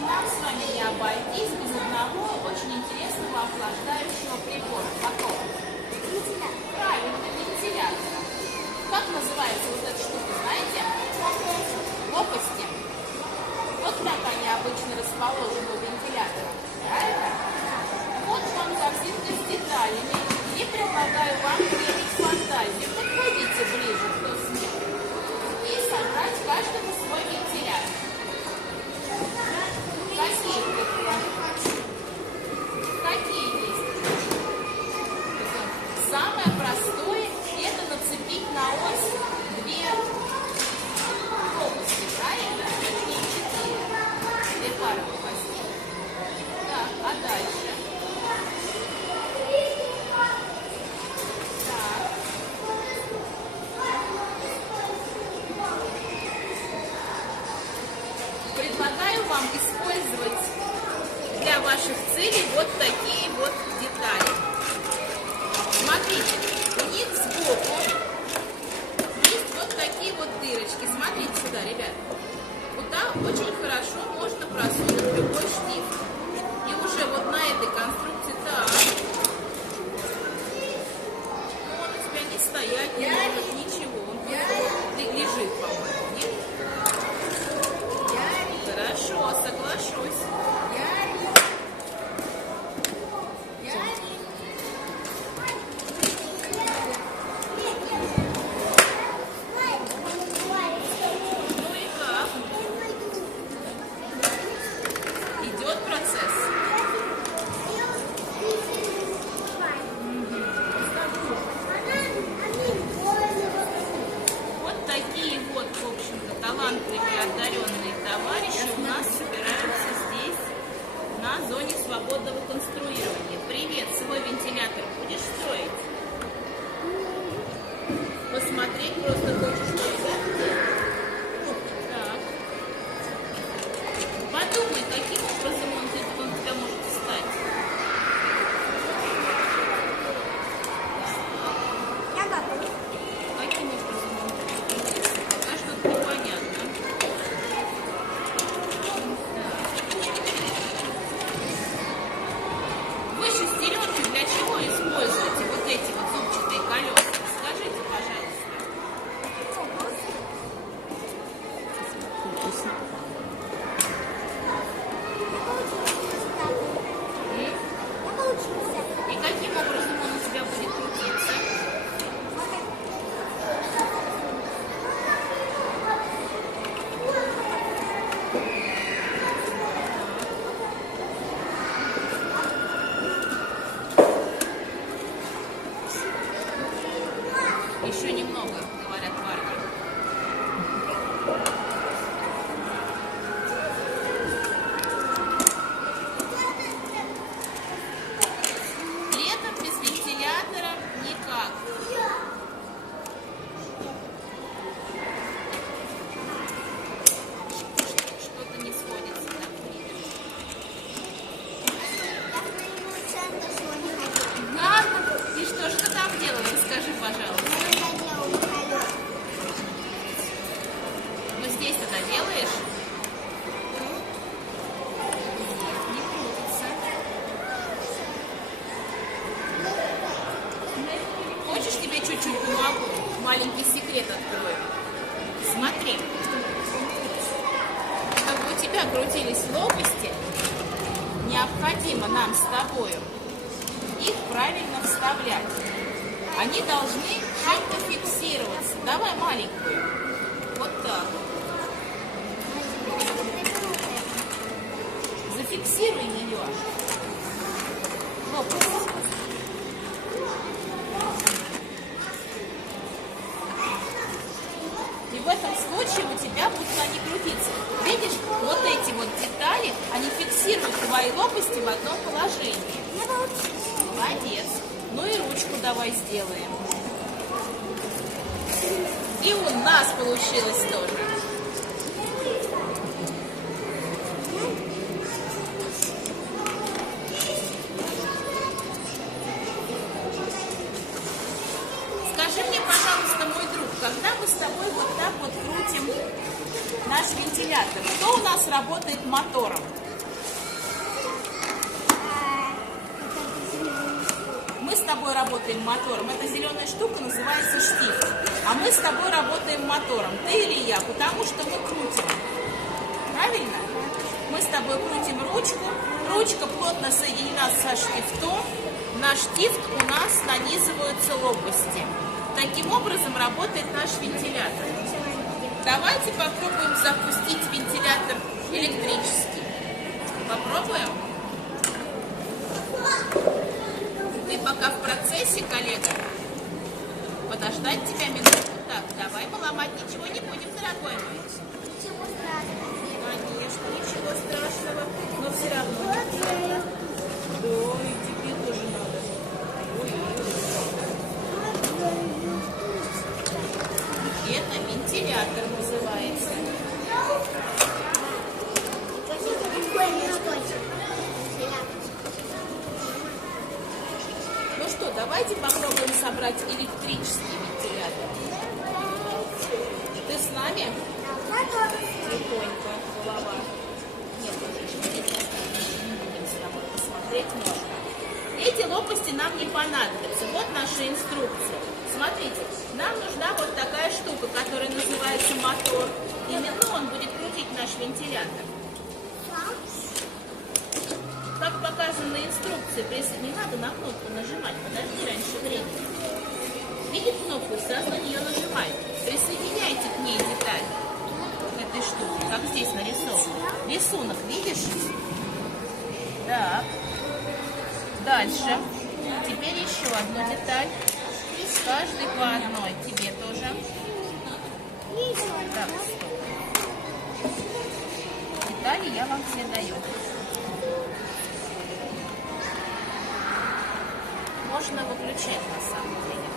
нам с вами не обойтись без одного очень интересного охлаждающего прибора. Какого? Правильно, вентилятора. Как называется вот эта штука, знаете? Лопасти. Вот так они обычно расположены у вентилятора. Правильно? Вот вам картинка с деталями. И предлагаю вам проявить фантазию. Подходите ближе, кто смеет. И собрать каждому свой вентилятор. Какие есть? Самое простое – это нацепить на ось две лопасти, правильно? Точнее, 4. 2 пары лопастей. Так, а дальше? Так. Предлагаю вам использовать для ваших целей вот такие вот детали. Смотрите, у них сбоку есть вот такие вот дырочки. Смотрите сюда, ребят. Куда очень хорошо можно просунуть любой штифт. И уже вот на этой конструкции, так, он у тебя не стоять, не может, ничего. Он лежит, по-моему, нет? Хорошо, соглашусь. Ну и как? Идет процесс. Вот такие вот, в общем-то, талантливые, одаренные товарищи у нас собираются здесь, на зоне свободного конструирования. Привет, свой вентилятор будешь строить? Посмотреть просто хочешь, что это? Так. Подумай, каким образом он тебя может встать. Каким образом он тебя встать? Пока что-то непонятно. Вы, шестеренки, для чего используете вот эти вот зубчатые колеса? Скажите, пожалуйста. И каким образом он у тебя будет крутиться? Еще немного, говорят парни. Летом без вентилятора никак. Что-то не сходится, так видишь. И что же ты там делала? Расскажи, пожалуйста. Ну здесь тогда делаешь? Нет, не крутится. Хочешь, тебе чуть-чуть помогу? Маленький секрет открою. Смотри. Чтобы у тебя крутились лопасти, необходимо нам с тобою их правильно вставлять. Они должны чем-то фиксироваться. Давай маленькую. Вот так. Зафиксируй ее. Лопасть. И в этом случае у тебя будут они крутиться. Видишь, вот эти вот детали, они фиксируют твои лопасти в одном положении. Молодец. Ну и ручку давай сделаем. И у нас получилось тоже. Скажи мне, пожалуйста, мой друг, когда мы с тобой вот так вот крутим наш вентилятор, что у нас работает мотором? тобой работаем мотором. Эта зеленая штука называется штифт. А мы с тобой работаем мотором. Ты или я, потому что мы крутим. Правильно? Мы с тобой крутим ручку. Ручка плотно соединена со штифтом. На штифт у нас нанизываются лопасти. Таким образом работает наш вентилятор. Давайте попробуем запустить вентилятор электрический. Попробуем? Ты пока в процессе, коллега. Подождать тебя минутку. Так, давай мы ломать ничего не будем, дорогой мой. Ничего страшного. Конечно, ничего страшного, но все равно неприятно. Да, и тебе тоже надо. Это вентилятор называется. Ну что, давайте попробуем собрать электрический вентилятор. Ты с нами? Тихонько, голова. Нет, уже здесь не будем с тобой посмотреть можно. Эти лопасти нам не понадобятся. Вот наша инструкция. Смотрите, нам нужна вот такая штука, которая называется мотор. Именно он будет крутить наш вентилятор. Как показано на инструкции, не надо на кнопку нажимать, подожди раньше времени. Видит кнопку, сразу на нее нажимает. Присоединяйте к ней деталь этой штуки, как здесь нарисован. Рисунок, видишь? Так. Дальше. Теперь еще одну деталь. Каждый по одной. Тебе тоже. Так, стоп. Детали я вам все даю. Можно выключать на самом деле.